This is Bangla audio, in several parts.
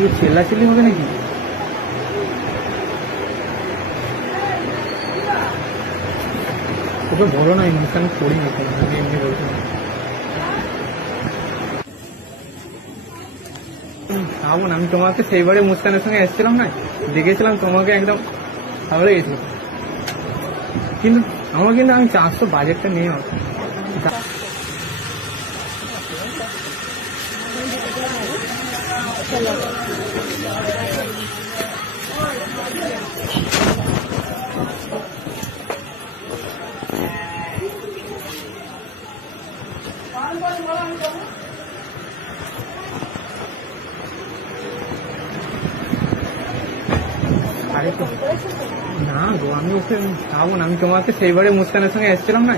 কি চেল্লাচিল্লি হবে নাকি? ওকে বলো না, এই অনুষ্ঠান করি না, আমি এমনি বলছিলাম। ভাবো না, আমি তোমাকে সেইবারে মুস্কানের সঙ্গে এসেছিলাম না, দেখেছিলাম তোমাকে একদম ভালো লেগেছিল। কিন্তু আমার কিন্তু আমি 400 বাজেটটা নেই। না গো, আমি ওকে খাবো না, আমি তোমাকে সেইবারে মুস্কানের সঙ্গে এসেছিলাম না,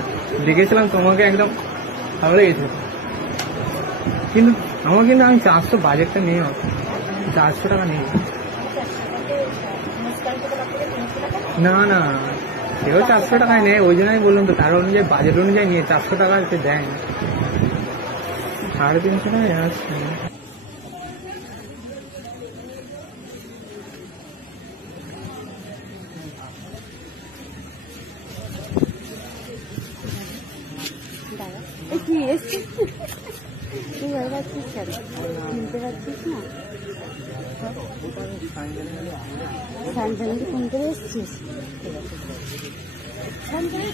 দেখেছিলাম তোমাকে একদম ভালো লেগেছিল। কিন্তু আমার কিন্তু আমি 400 বাজেটটা নেই, 400 টাকা নেই। না না, সেও 400 টাকায় নেই, ওই জন্যই বললাম তো, তার অনুযায়ী বাজেট অনুযায়ী নিয়ে 400 টাকা দেয় না, 350 টাকায় আসছে। কি এসছিস তুই? হয়ে যাচ্ছিস কেন? কিনতে পারছিস না? সানজানিকে ফোন করে এসছিস? আমাদের